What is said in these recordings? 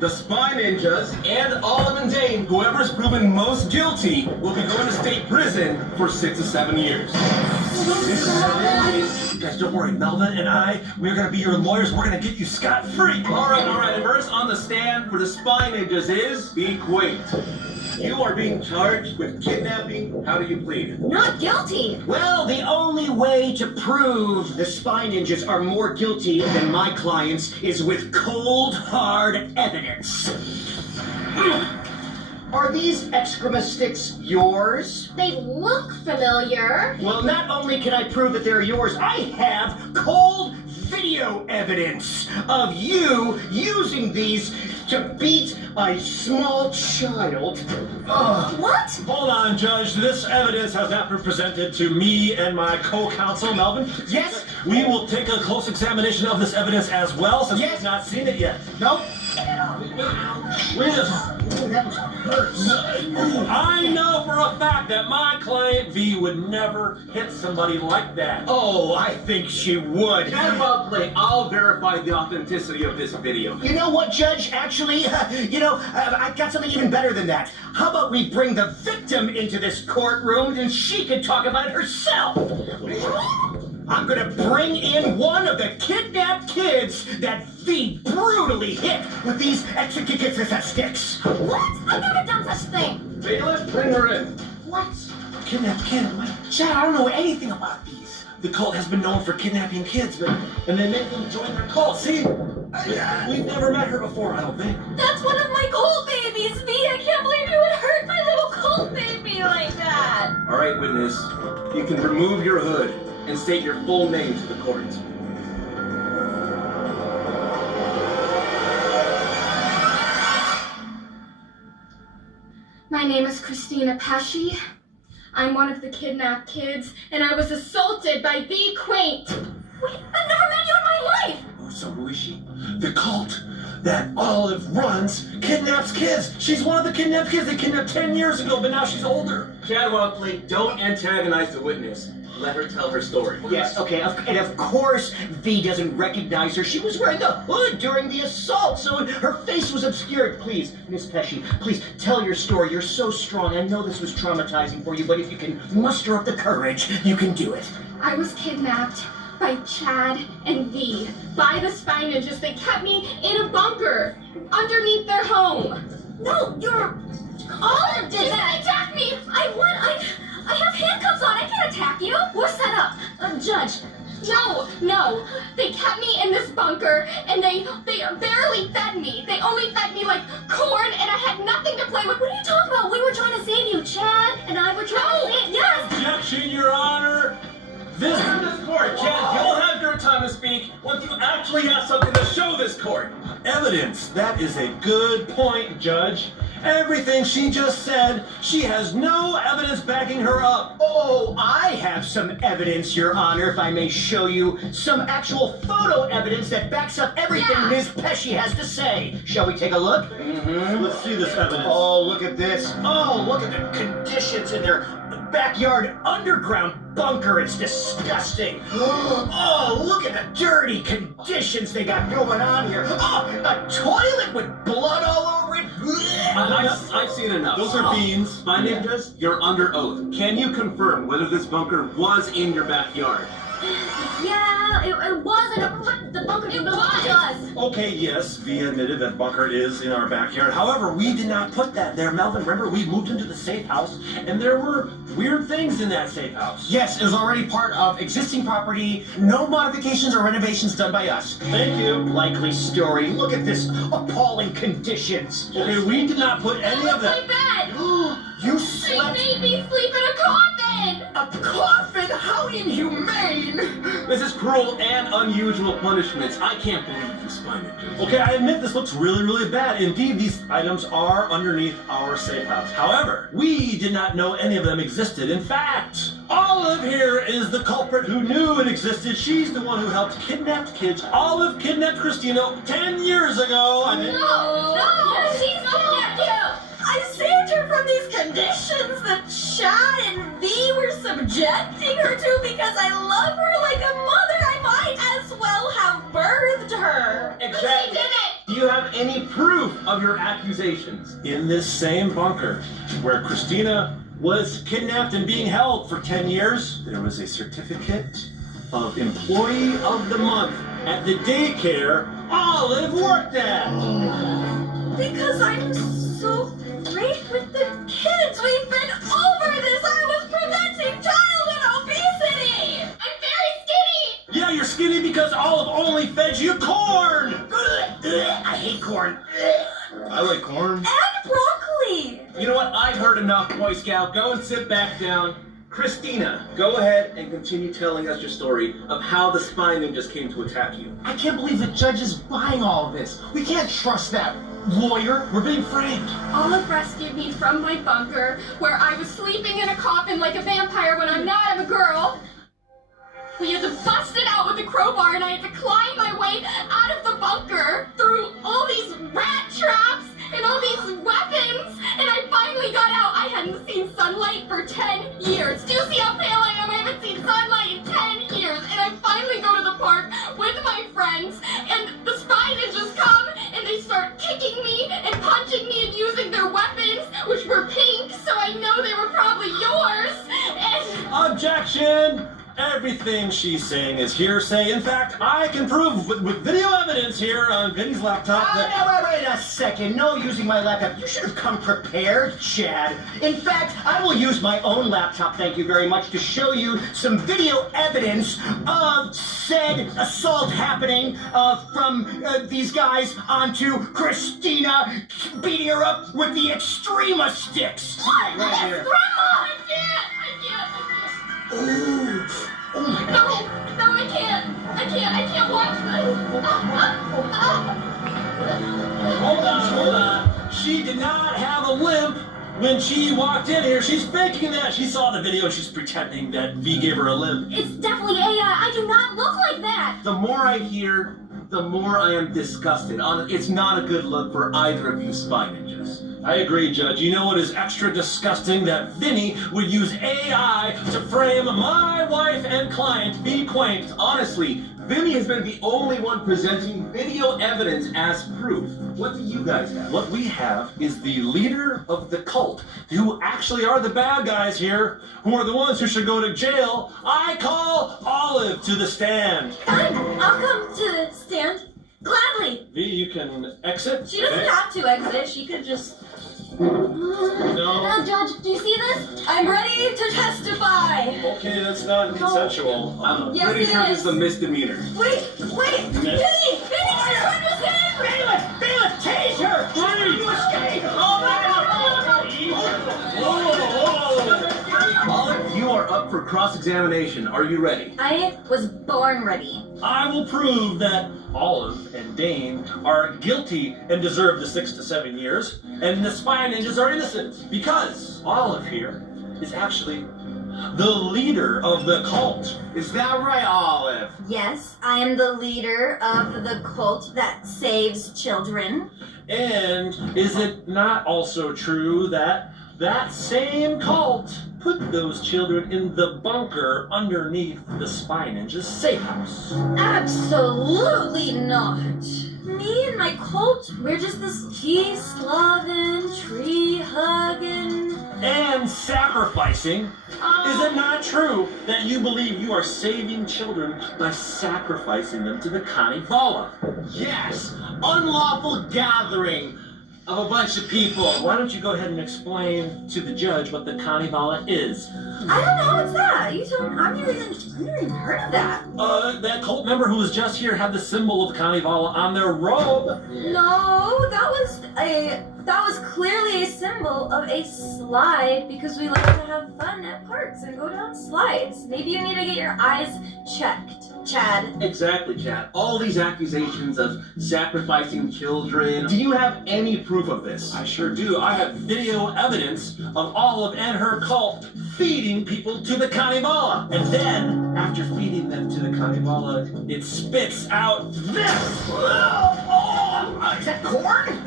the Spy Ninjas, and Olive and Dane, whoever's proven most guilty, will be going to state prison for 6 to 7 years. You guys don't worry, Melvin and we're gonna be your lawyers. We're gonna get you scot-free. All right. First on the stand for the Spy Ninjas is B. Quaint. You are being charged with kidnapping. How do you plead? Not guilty. Well, the only way to prove the Spy Ninjas are more guilty than my clients is with cold, hard evidence. Are these eczema sticks yours? They look familiar. Well, not only can I prove that they're yours, I have cold video evidence of you using these to beat a small child. What? Hold on, Judge. This evidence has not been presented to me and my co-counsel, Melvin. Yes? We will take a close examination of this evidence as well, since Yes. we've not seen it yet. Nope. I know for a fact that my client V would never hit somebody like that. Oh, I think she would. At well played. I'll verify the authenticity of this video. You know what, Judge? Actually, I got something even better than that. How about we bring the victim into this courtroom and she can talk about it herself? I'm gonna bring in one of the kidnapped kids that V brutally hit with these sticks. What? I've never done such thing. Bailiff, bring her in. What? Kidnapped kid? Chad, I don't know anything about these. The cult has been known for kidnapping kids, and they make them join their cult. See? We've never met her before, I don't think. That's one of my cult babies, V. I can't believe you would hurt my little cult baby like that. All right, witness. You can remove your hood and state your full name to the court. My name is Christina Pesci. I'm one of the kidnapped kids, and I was assaulted by V. Quaint. Wait, I've never met you in my life. Oh, so who is she? The cult that Olive runs kidnaps kids. She's one of the kidnapped kids they kidnapped 10 years ago, but now she's older. Chad Walkley, don't antagonize the witness. Let her tell her story. Yes, okay, and of course V doesn't recognize her. She was wearing the hood during the assault, so her face was obscured. Please, Miss Pesci, please tell your story. You're so strong. I know this was traumatizing for you, but if you can muster up the courage, you can do it. I was kidnapped by Chad and V, by the Spy Ninjas. They kept me in a bunker underneath their home. No, you're... Olive did that! Attack me! I have handcuffs on. I can't attack you. We're set up. Judge. No. They kept me in this bunker, and they barely fed me. They only fed me like corn, and I had nothing to play with. What are you talking about? We were trying to save you, Chad, and I were trying to save... Yes! Objection, Your Honor. This court, Chad, you'll have your time to speak once you actually have something to show this court. Evidence. That is a good point, Judge. Everything she just said, she has no evidence backing her up. Oh, I have some evidence, Your Honor, if I may show you some actual photo evidence that backs up everything Ms. Pesci has to say. Shall we take a look? Let's see this evidence. Oh, look at this. Oh, look at the conditions in their backyard underground bunker. It's disgusting. Oh, look at the dirty conditions they got going on here. Oh, a toilet with blood all over it. I've seen enough. Those are beans. Spy Ninjas, you're under oath. Can you confirm whether this bunker was in your backyard? Yeah, it was. I don't remember the bunker belonged to us. Okay, yes, V admitted that bunker is in our backyard. However, we did not put that there. Melvin, remember, we moved into the safe house, and there were weird things in that safe house. Yes, it was already part of existing property. No modifications or renovations done by us. Thank you. Likely story. Look at this appalling conditions. Okay, we did not put any of My that. bed. You They slept made me sleep in a coffin. a coffin? How inhumane! This is cruel and unusual punishments. I can't believe you, Spy Ninjas. Okay, I admit this looks really, really bad. Indeed, these items are underneath our safe house. However, we did not know any of them existed. In fact, Olive here is the culprit who knew it existed. She's the one who helped kidnap kids. Olive kidnapped Christina 10 years ago. No, she's kidnapped you. I saved her from these conditions that Chad and V were subjecting her to because I love her like a mother. I might as well have birthed her. Exactly. She did it. you have any proof of your accusations? In this same bunker where Christina was kidnapped and being held for 10 years, there was a certificate of Employee of the Month at the daycare Olive worked at. Because I'm so great with the kids. We've been over this. I was preventing childhood obesity. I'm very skinny! Yeah, you're skinny because Olive only fed you corn. I hate corn. I like corn. And broccoli. You know what? I've heard enough, Boy Scout. Go and sit back down. Christina, go ahead and continue telling us your story of how the spy ninjas came to attack you. I can't believe the judge is buying all of this. We can't trust that lawyer. We're being framed. Olive rescued me from my bunker, where I was sleeping in a coffin like a vampire when I'm not. I'm a girl. We had to bust it out with a crowbar, and I had to climb my way out of the bunker through all these rat traps and all these weapons, and I finally got out. I hadn't seen sunlight for 10 years. Do you see how pale I am? I haven't seen sunlight in 10 years, and I finally go to the park with my friends, and the spy ninjas come, and they start kicking me and punching me and using their weapons, which were pink, so I know they were probably yours, and... Objection! Everything she's saying is hearsay. In fact, I can prove with video evidence here on Vinny's laptop that... Now, wait a second. No using my laptop. You should have come prepared, Chad. In fact, I will use my own laptop, thank you very much, to show you some video evidence of said assault happening from these guys onto Christina, beating her up with the Extrema sticks. What? Right here. Grandma! I can't! Ooh. Oh my gosh. No, I can't watch this. Hold on. She did not have a limp when she walked in here. She's faking that. She saw the video and she's pretending that V gave her a limp. It's definitely AI. I do not look like that. The more I hear, the more I am disgusted. It's not a good look for either of you spy ninjas. I agree, Judge. You know what is extra disgusting? That Vinny would use AI to frame my wife and client, V Quaint. Honestly, Vinny has been the only one presenting video evidence as proof. What do you guys have? What we have is the leader of the cult, who actually are the bad guys here, who are the ones who should go to jail. I call Olive to the stand. Fine, I'll come to the stand. Gladly. V, you can exit. She doesn't have to exit. She could just... No. Judge, do you see this? I'm ready to testify. Okay, that's not consensual. I'm Yes, pretty it sure is. this is a misdemeanor. Wait! Vinny, she's under him! Bailiff, tase her! You escape! Olive, you are up for cross-examination. Are you ready? I was born ready. I will prove that Olive and Dane are guilty and deserve the 6 to 7 years, and the spy ninjas are innocent, because Olive here is actually the leader of the cult. Is that right, Olive? Yes, I am the leader of the cult that saves children. And is it not also true that that same cult put those children in the bunker underneath the spy ninja's safe house? Absolutely not. Me and my cult, we're just this peace-loving, tree-hugging... And sacrificing. Is it not true that you believe you are saving children by sacrificing them to the Kanivala? Yes, unlawful gathering of a bunch of people. Why don't you go ahead and explain to the judge what the Kanivala is? I don't know what's that. You told me. I've never even heard of that. That cult member who was just here had the symbol of Kanivala on their robe. No, that was clearly a symbol of a slide because we like to have fun at parks and go down slides. Maybe you need to get your eyes checked, Chad. Exactly, Chad. All these accusations of sacrificing children. Do you have any proof of this? I sure do. I have video evidence of Olive and her cult feeding people to the Kanivala. And then, after feeding them to the Kanivala, it spits out this! Is that corn?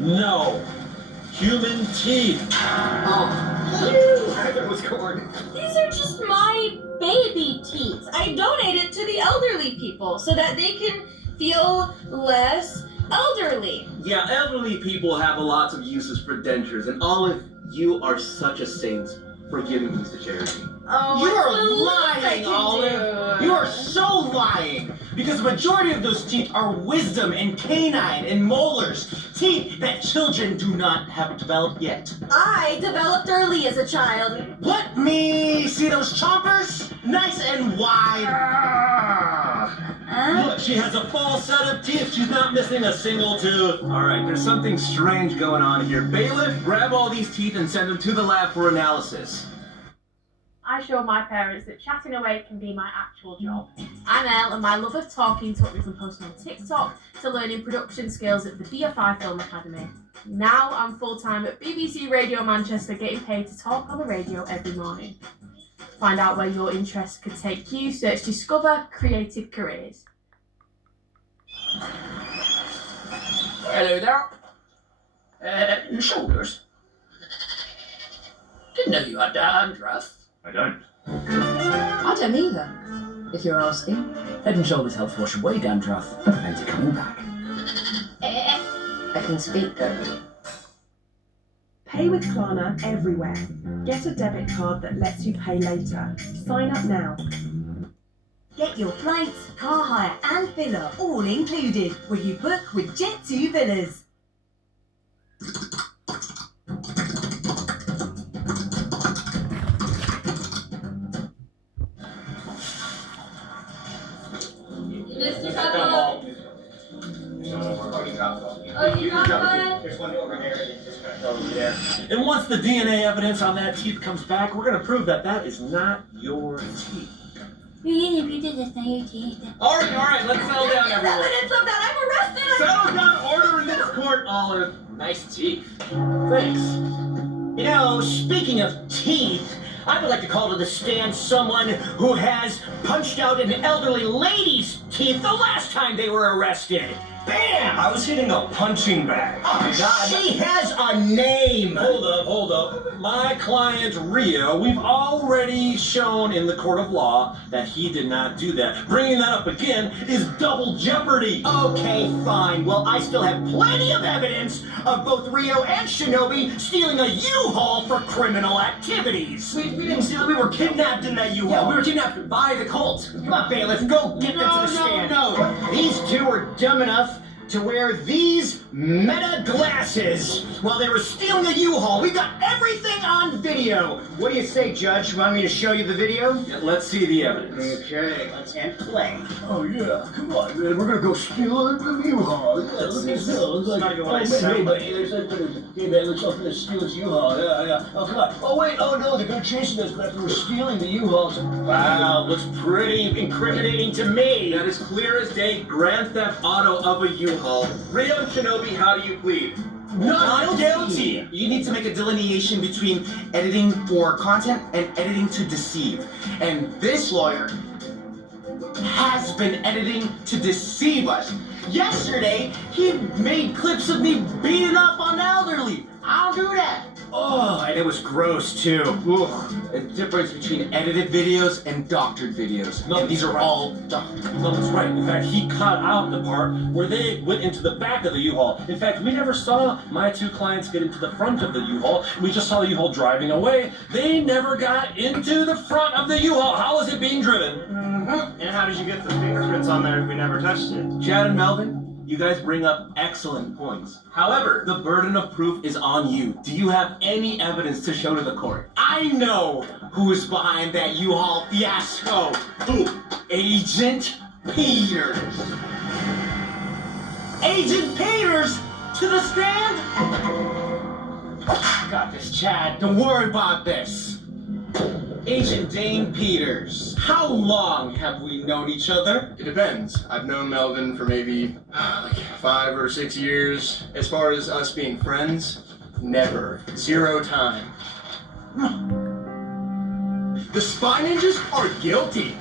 No. Human teeth. I thought it was corn. These are just my baby teeth. I donated to the elderly people so that they can feel less elderly. Yeah, elderly people have a lot of uses for dentures, and Olive, you are such a saint for giving these to charity. Oh, You're what's the least I lying, can Olive. do? You are so lying. Because the majority of those teeth are wisdom and canine and molars. Teeth that children do not have developed yet. I developed early as a child. Let me see those chompers. Nice and wide. Look, she has a full set of teeth. She's not missing a single tooth. All right, there's something strange going on here. Bailiff, grab all these teeth and send them to the lab for analysis. I showed my parents that chatting away can be my actual job. I'm Elle, and my love of talking took me from posting on TikTok to learning production skills at the BFI Film Academy. Now I'm full-time at BBC Radio Manchester, getting paid to talk on the radio every morning. Find out where your interests could take you, search Discover Creative Careers. Hello there. Your shoulders. Didn't know you had dandruff. I don't. I don't either, if you're asking. Head and Shoulders helps wash away dandruff and prevent it coming back. I can speak though. Pay with Klarna everywhere. Get a debit card that lets you pay later. Sign up now. Get your flights, car hire and villa all included when you book with Jet2 Villas. Mr. Papa. Oh, you dropped one? There's one over there. It's just over there. And once the DNA evidence on that teeth comes back, we're going to prove that that is not your teeth. You repeated this now, your teeth. All right, let's settle down, everyone. Evidence of that, I'm arrested! Settle down, order in this court, Olive. Nice teeth. Thanks. You know, speaking of teeth, I would like to call to the stand someone who has punched out an elderly lady's teeth the last time they were arrested. Bam! I was hitting a punching bag. She has a name. Hold up. My client, Rio, we've already shown in the court of law that he did not do that. Bringing that up again is double jeopardy. Okay, fine. Well, I still have plenty of evidence of both Rio and Shinobi stealing a U-Haul for criminal activities. We didn't steal it. We were kidnapped in that U-Haul. Yeah, we were kidnapped by the cult. Come on, bailiff, go get them to the stand. No. These two were dumb enough to wear these meta glasses while they were stealing a U-Haul. We got everything on video. What do you say, Judge? Want me to show you the video? Yeah, let's see the evidence. Okay, let's hit play. Oh, yeah. Come on, man. We're gonna go steal a U-Haul. Yeah, look at this. Looks like, hey, buddy, there's that. Hey, man, looks like they're stealing this U-Haul. Yeah. Oh, come on. Oh, wait. Oh, no, they're gonna chase us after we're stealing the U-Hauls. Wow, looks pretty incriminating to me. That is clear as day, grand theft auto of a U-Haul. Rio and Shinobi, how do you plead? Not guilty. You need to make a delineation between editing for content and editing to deceive. And this lawyer has been editing to deceive us. Yesterday, he made clips of me beating up on elderly. I don't do that. Oh, and it was gross too. Ugh. The difference between edited videos and doctored videos. No, And these are all doctored. No, that's right. In fact, he cut out the part where they went into the back of the U-Haul. In fact, we never saw my two clients get into the front of the U-Haul. We just saw the U-Haul driving away. They never got into the front of the U-Haul. How was it being driven? Mm-hmm. And how did you get the fingerprints on there if we never touched it? Chad and Melvin, you guys bring up excellent points. However, the burden of proof is on you. Do you have any evidence to show to the court? I know who's behind that U-Haul fiasco. Who? Agent Peters. Agent Peters to the stand? Got this, Chad. Don't worry about this. Agent Dane Peters. How long have we known each other? It depends. I've known Melvin for maybe like 5 or 6 years. As far as us being friends, never. 0 time. The Spy Ninjas are guilty.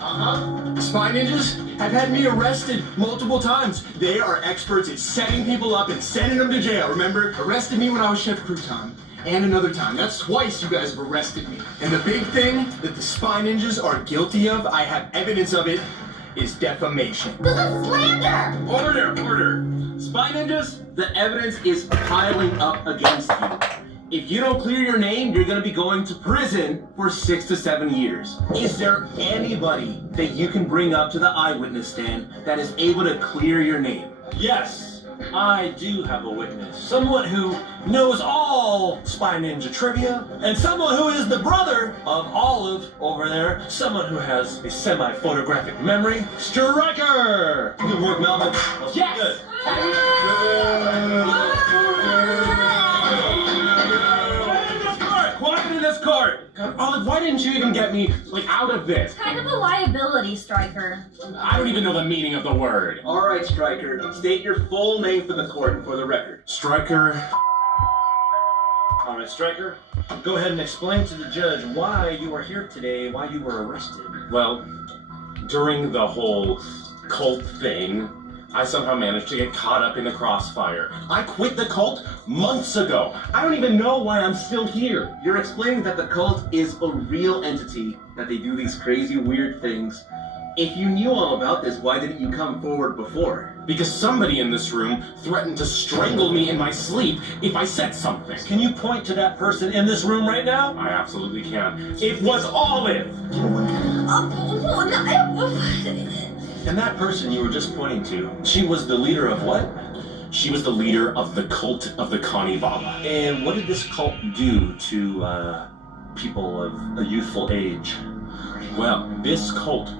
The Spy Ninjas have had me arrested multiple times. They are experts at setting people up and sending them to jail. Remember, arrested me when I was Chef Crouton. And another time. That's twice you guys have arrested me. And the big thing that the Spy Ninjas are guilty of, I have evidence of it, is defamation. This is slander! Order! Spy Ninjas, the evidence is piling up against you. If you don't clear your name, you're gonna be going to prison for 6 to 7 years. Is there anybody that you can bring up to the eyewitness stand that is able to clear your name? Yes, I do have a witness. Someone who knows all Spy Ninja trivia, and someone who is the brother of Olive over there. Someone who has a semi-photographic memory. Striker! Good work, Melvin. That's Yes! good. Quiet in this court! God, Olive, why didn't you even get me, out of this? Kind of a liability, Striker. I don't even know the meaning of the word. Alright, Stryker, state your full name for the court and for the record. Striker. All right, Striker, go ahead and explain to the judge why you are here today, why you were arrested. Well, during the whole cult thing, I somehow managed to get caught up in the crossfire. I quit the cult months ago. I don't even know why I'm still here. You're explaining that the cult is a real entity, that they do these crazy, weird things. If you knew all about this, why didn't you come forward before? Because somebody in this room threatened to strangle me in my sleep if I said something. Can you point to that person in this room right now? I absolutely can. It was Olive! And that person you were just pointing to, she was the leader of what? She was the leader of the cult of the Kanivala. And what did this cult do to people of a youthful age? Well, this cult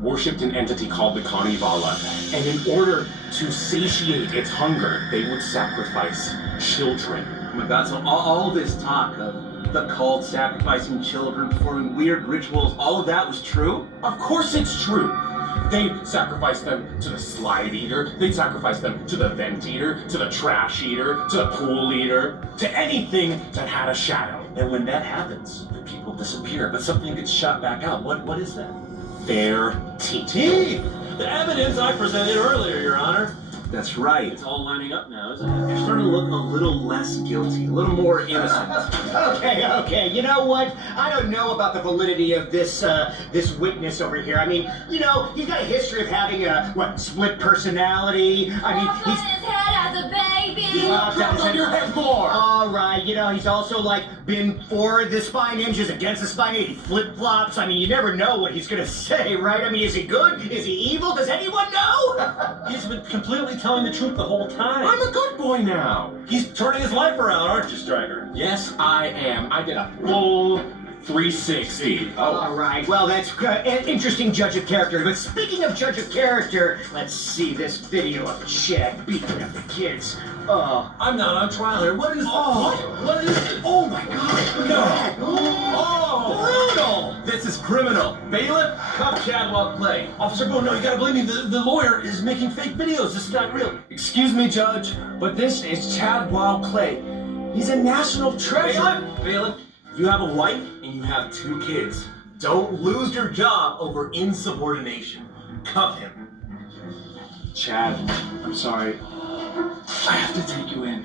worshipped an entity called the Kanivala, and in order to satiate its hunger, they would sacrifice children. Oh my god, so all this talk of the cult sacrificing children, performing weird rituals, all of that was true? Of course it's true. They sacrificed them to the slide eater, they'd sacrifice them to the vent eater, to the trash eater, to the pool eater, to anything that had a shadow. And when that happens, the people disappear, but something gets shot back out. What is that? Their teeth. Teeth! The evidence I presented earlier, Your Honor. That's right. It's all lining up now, isn't it? You're starting to look a little less guilty, a little more innocent. Okay, you know what? I don't know about the validity of this witness over here. I mean, he's got a history of having a split personality. I mean, Off on his head as a baby! He's locked out his head. Your head more! All right, he's also been for the Spy Ninjas, against the Spy Ninjas. He flip-flops. I mean, you never know what he's gonna say, right? I mean, is he good? Is he evil? Does anyone know? He's been completely telling the truth the whole time. I'm a good boy now. He's turning his life around, aren't you, Striker? Yes, I am. I did a full 360. All right, well, that's an interesting judge of character. But speaking of judge of character, let's see this video of Chad beating up the kids. I'm not on trial here. What is What is it? Oh my God! Oh, brutal! This is criminal. Bailiff, cuff Chadwell Clay. Officer Boone, no, you gotta believe me. The lawyer is making fake videos. This is not real. Excuse me, Judge, but this is Chad Wild Clay. He's a national treasure. Bailiff, you have a wife and you have 2 kids. Don't lose your job over insubordination. Cuff him. Chad, I'm sorry. I have to take you in.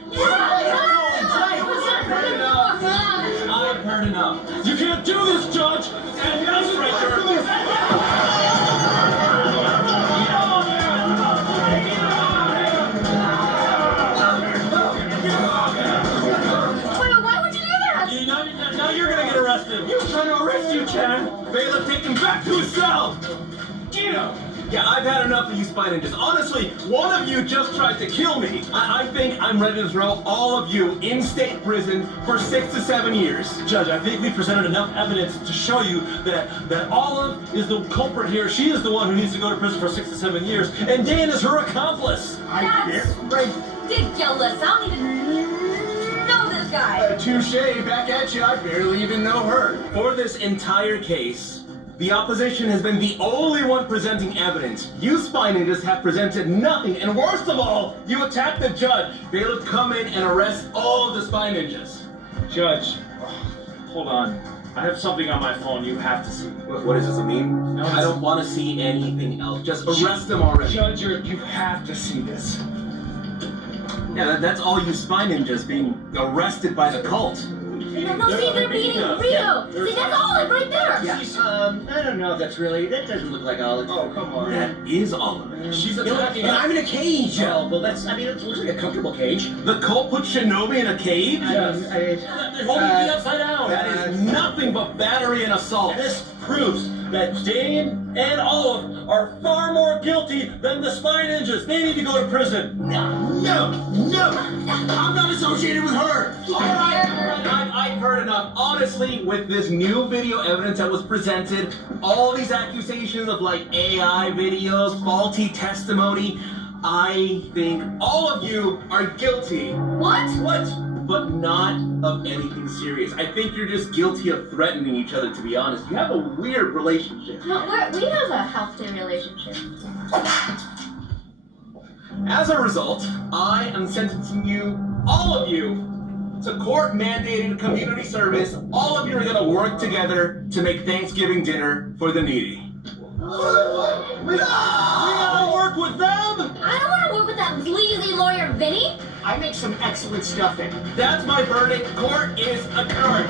I've heard enough. You can't do this, Judge! And yes, Striker! Why would you do that? Now you're gonna get arrested. He was trying to arrest you, Chad. Bailiff, take him back to his cell. Gino. Yeah, I've had enough of you Spy Ninjas. Honestly, one of you just tried to kill me. I think I'm ready to throw all of you in state prison for 6 to 7 years. Judge, I think we presented enough evidence to show you that Olive is the culprit here. She is the one who needs to go to prison for 6 to 7 years, and Dan is her accomplice. That's ridiculous. I don't even know this guy. Touche, back at you. I barely even know her. For this entire case, the opposition has been the only one presenting evidence. You Spy Ninjas have presented nothing, and worst of all, you attacked the judge. Bailiff, come in and arrest all of the Spy Ninjas. Judge, hold on. I have something on my phone you have to see. What does this mean? No, I don't want to see anything else. Just arrest them already. Judge, you have to see this. Yeah, that's all you Spy Ninjas being arrested by the cult. No, see, they're beating Rio. See, that's Olive right there. Yeah. I don't know if that's really. That doesn't look like Olive. Oh, come on. That is Olive. She's You know, attacking but us. I'm in a cage. Oh, well, that's. I mean, it looks like a comfortable cage. The cult put Shinobi in a cage? They're holding me upside down. That is nothing but battery and assault. This proves that Dane and Olive are far more guilty than the Spy Ninjas. They need to go to prison. No! I'm not associated with her! Alright, I've heard enough. Honestly, with this new video evidence that was presented, all these accusations of like AI videos, faulty testimony, I think all of you are guilty. What? But not of anything serious. I think you're just guilty of threatening each other, to be honest. You have a weird relationship. No, we have a healthy relationship. As a result, I am sentencing you, all of you, to court-mandated community service. All of you are gonna work together to make Thanksgiving dinner for the needy. We gotta work with them. I don't want to work with that sleazy lawyer, Vinny. I make some excellent stuffing. That's my verdict. Court is adjourned.